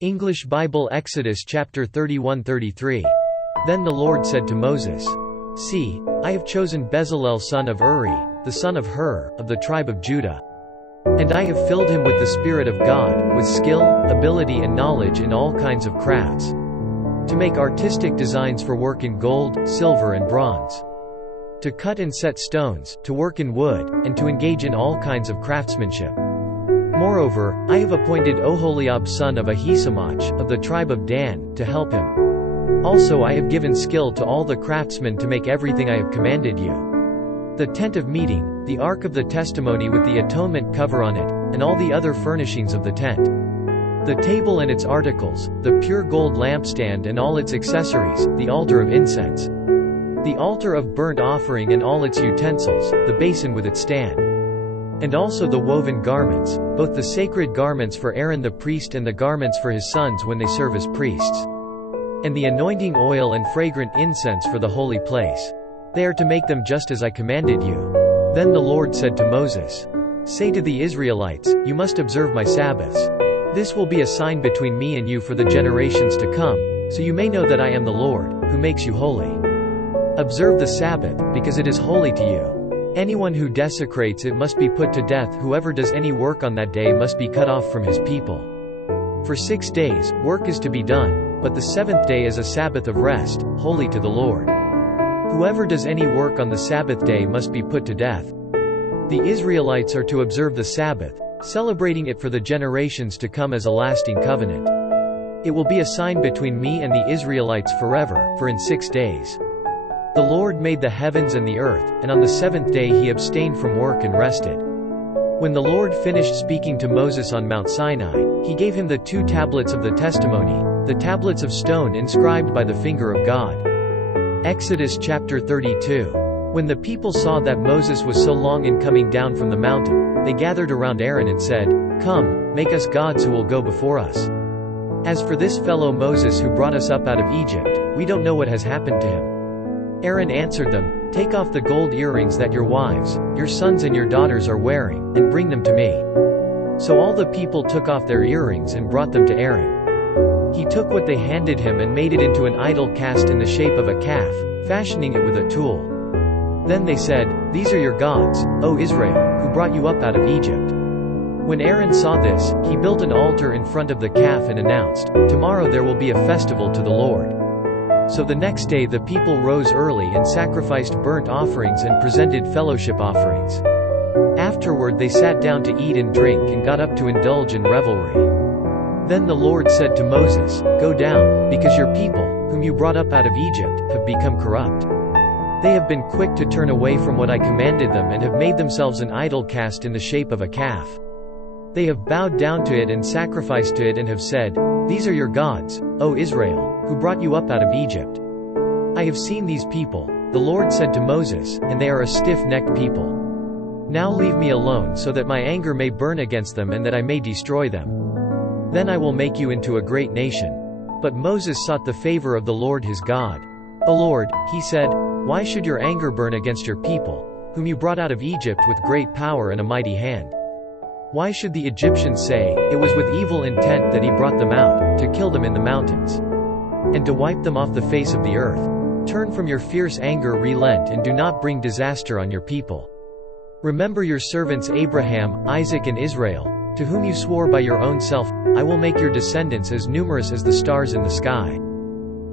English Bible Exodus chapter 31-33. Then the Lord said to Moses, "See, I have chosen Bezalel son of Uri, the son of Hur, of the tribe of Judah. And I have filled him with the Spirit of God, with skill, ability and knowledge in all kinds of crafts, to make artistic designs for work in gold, silver and bronze, to cut and set stones, to work in wood, and to engage in all kinds of craftsmanship. Moreover, I have appointed Oholiab son of Ahisamach, of the tribe of Dan, to help him. Also I have given skill to all the craftsmen to make everything I have commanded you: the tent of meeting, the ark of the testimony with the atonement cover on it, and all the other furnishings of the tent, the table and its articles, the pure gold lampstand and all its accessories, the altar of incense, the altar of burnt offering and all its utensils, the basin with its stand, and also the woven garments, both the sacred garments for Aaron the priest and the garments for his sons when they serve as priests, and the anointing oil and fragrant incense for the holy place. They are to make them just as I commanded you." Then the Lord said to Moses, "Say to the Israelites, you must observe my Sabbaths. This will be a sign between me and you for the generations to come, so you may know that I am the Lord, who makes you holy. Observe the Sabbath, because it is holy to you. Anyone who desecrates it must be put to death. Whoever does any work on that day must be cut off from his people. For 6 days, work is to be done, but the seventh day is a Sabbath of rest, holy to the Lord. Whoever does any work on the Sabbath day must be put to death. The Israelites are to observe the Sabbath, celebrating it for the generations to come as a lasting covenant. It will be a sign between me and the Israelites forever, for in 6 days the Lord made the heavens and the earth, and on the seventh day he abstained from work and rested." When the Lord finished speaking to Moses on Mount Sinai, he gave him the 2 tablets of the testimony, the tablets of stone inscribed by the finger of God. Exodus chapter 32. When the people saw that Moses was so long in coming down from the mountain, they gathered around Aaron and said, "Come, make us gods who will go before us. As for this fellow Moses who brought us up out of Egypt, we don't know what has happened to him." Aaron answered them, "Take off the gold earrings that your wives, your sons and your daughters are wearing, and bring them to me." So all the people took off their earrings and brought them to Aaron. He took what they handed him and made it into an idol cast in the shape of a calf, fashioning it with a tool. Then they said, "These are your gods, O Israel, who brought you up out of Egypt." When Aaron saw this, he built an altar in front of the calf and announced, "Tomorrow there will be a festival to the Lord." So the next day the people rose early and sacrificed burnt offerings and presented fellowship offerings. Afterward they sat down to eat and drink and got up to indulge in revelry. Then the Lord said to Moses, "Go down, because your people, whom you brought up out of Egypt, have become corrupt. They have been quick to turn away from what I commanded them and have made themselves an idol cast in the shape of a calf. They have bowed down to it and sacrificed to it and have said, 'These are your gods, O Israel, who brought you up out of Egypt.' I have seen these people," the Lord said to Moses, "and they are a stiff-necked people. Now leave me alone so that my anger may burn against them and that I may destroy them. Then I will make you into a great nation." But Moses sought the favor of the Lord his God. "O Lord," he said, "why should your anger burn against your people, whom you brought out of Egypt with great power and a mighty hand? Why should the Egyptians say, 'It was with evil intent that he brought them out, to kill them in the mountains, and to wipe them off the face of the earth'? Turn from your fierce anger, relent, and do not bring disaster on your people. Remember your servants Abraham, Isaac and Israel, to whom you swore by your own self, 'I will make your descendants as numerous as the stars in the sky.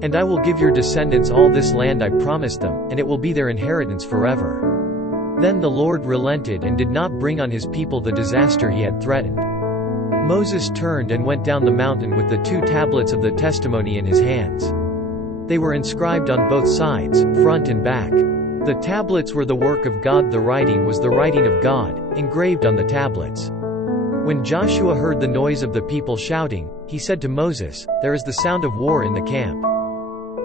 And I will give your descendants all this land I promised them, and it will be their inheritance forever.' Then the Lord relented and did not bring on his people the disaster he had threatened. Moses turned and went down the mountain with the 2 tablets of the testimony in his hands. They were inscribed on both sides, front and back. The tablets were the work of God. The writing was the writing of God, engraved on the tablets. When Joshua heard the noise of the people shouting, he said to Moses, "There is the sound of war in the camp."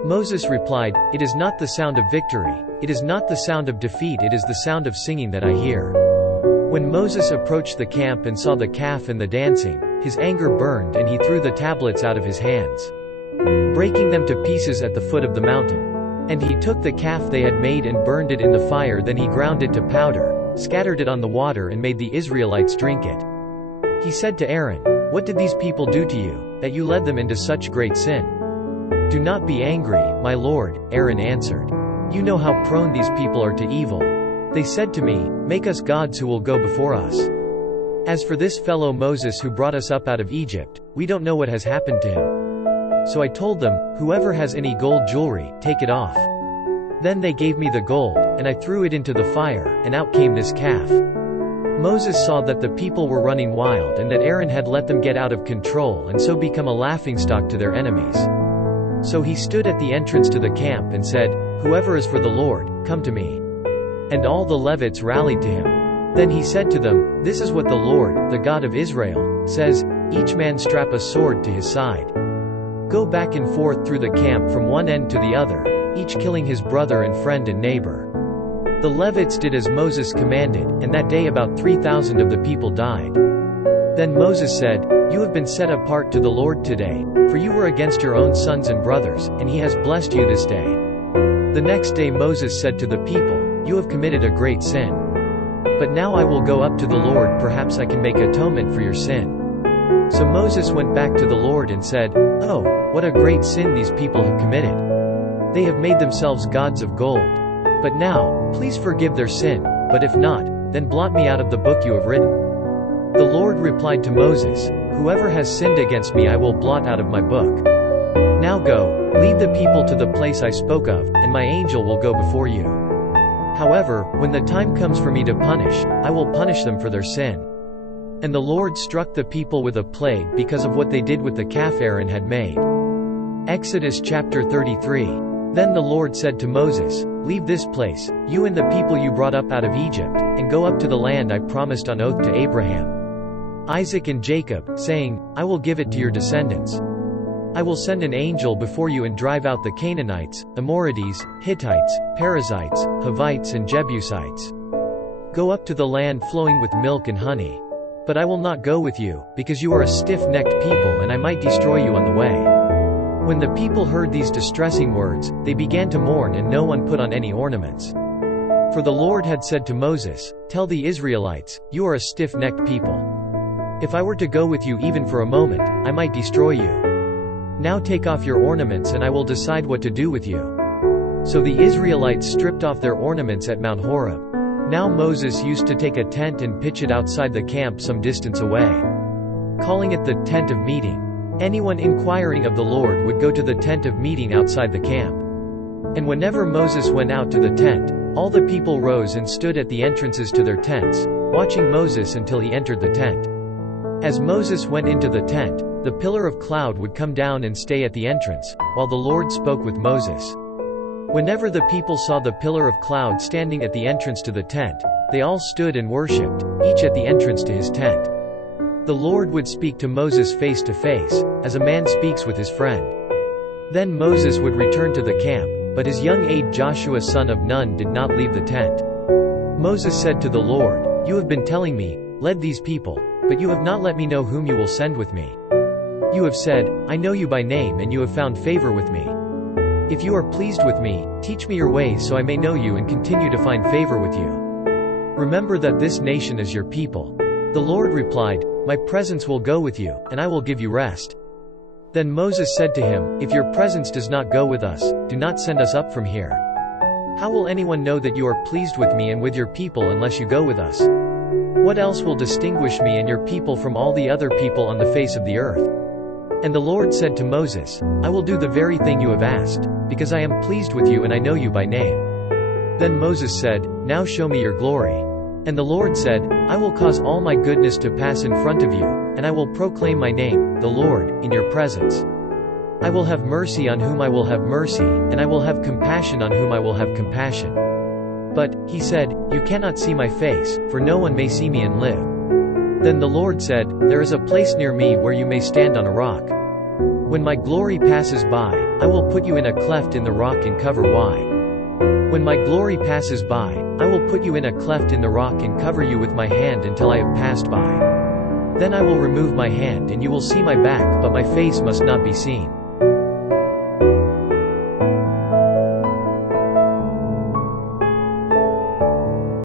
Moses replied, "It is not the sound of victory, it is not the sound of defeat, it is the sound of singing that I hear." When Moses approached the camp and saw the calf and the dancing, his anger burned and he threw the tablets out of his hands, breaking them to pieces at the foot of the mountain. And he took the calf they had made and burned it in the fire. Then he ground it to powder, scattered it on the water and made the Israelites drink it. He said to Aaron, "What did these people do to you, that you led them into such great sin?" "Do not be angry, my lord," Aaron answered. "You know how prone these people are to evil. They said to me, 'Make us gods who will go before us.' As for this fellow Moses who brought us up out of Egypt, we don't know what has happened to him." So I told them, "Whoever has any gold jewelry, take it off." Then they gave me the gold, and I threw it into the fire, and out came this calf. Moses saw that the people were running wild and that Aaron had let them get out of control and so become a laughingstock to their enemies. So he stood at the entrance to the camp and said, "Whoever is for the Lord, come to me." And all the Levites rallied to him. Then he said to them, "This is what the Lord, the God of Israel, says, each man strap a sword to his side. Go back and forth through the camp from one end to the other, each killing his brother and friend and neighbor." The Levites did as Moses commanded, and that day about 3,000 of the people died. Then Moses said, "You have been set apart to the Lord today, for you were against your own sons and brothers, and he has blessed you this day." The next day Moses said to the people, "You have committed a great sin. But now I will go up to the Lord, perhaps I can make atonement for your sin." So Moses went back to the Lord and said, "Oh, what a great sin these people have committed. They have made themselves gods of gold. But now, please forgive their sin, but if not, then blot me out of the book you have written." The Lord replied to Moses, "Whoever has sinned against me I will blot out of my book. Now go, lead the people to the place I spoke of, and my angel will go before you. However, when the time comes for me to punish, I will punish them for their sin." And the Lord struck the people with a plague because of what they did with the calf Aaron had made. Exodus chapter 33. Then the Lord said to Moses, "Leave this place, you and the people you brought up out of Egypt, and go up to the land I promised on oath to Abraham, Isaac and Jacob, saying, 'I will give it to your descendants.' I will send an angel before you and drive out the Canaanites, Amorites, Hittites, Perizzites, Hivites and Jebusites. Go up to the land flowing with milk and honey. But I will not go with you, because you are a stiff-necked people and I might destroy you on the way." When the people heard these distressing words, they began to mourn and no one put on any ornaments. For the Lord had said to Moses, "Tell the Israelites, you are a stiff-necked people. If I were to go with you even for a moment, I might destroy you. Now take off your ornaments and I will decide what to do with you." So the Israelites stripped off their ornaments at Mount Horeb. Now Moses used to take a tent and pitch it outside the camp some distance away, calling it the tent of meeting. Anyone inquiring of the Lord would go to the tent of meeting outside the camp. And whenever Moses went out to the tent, all the people rose and stood at the entrances to their tents, watching Moses until he entered the tent. As Moses went into the tent, the pillar of cloud would come down and stay at the entrance, while the Lord spoke with Moses. Whenever the people saw the pillar of cloud standing at the entrance to the tent, they all stood and worshipped, each at the entrance to his tent. The Lord would speak to Moses face to face, as a man speaks with his friend. Then Moses would return to the camp, but his young aide Joshua son of Nun did not leave the tent. Moses said to the Lord, "You have been telling me, 'Lead these people,' but you have not let me know whom you will send with me. You have said, 'I know you by name and you have found favor with me.' If you are pleased with me, teach me your ways so I may know you and continue to find favor with you. Remember that this nation is your people." The Lord replied, "My presence will go with you, and I will give you rest." Then Moses said to him, "If your presence does not go with us, do not send us up from here. How will anyone know that you are pleased with me and with your people unless you go with us? What else will distinguish me and your people from all the other people on the face of the earth?" And the Lord said to Moses, "I will do the very thing you have asked, because I am pleased with you and I know you by name." Then Moses said, "Now show me your glory." And the Lord said, "I will cause all my goodness to pass in front of you, and I will proclaim my name, the Lord, in your presence. I will have mercy on whom I will have mercy, and I will have compassion on whom I will have compassion." But, he said, "You cannot see my face, for no one may see me and live." Then the Lord said, "There is a place near me where you may stand on a rock. When my glory passes by, I will put you in a cleft in the rock and cover Y. When my glory passes by, I will put you in a cleft in the rock and cover you with my hand until I have passed by. Then I will remove my hand and you will see my back, but my face must not be seen."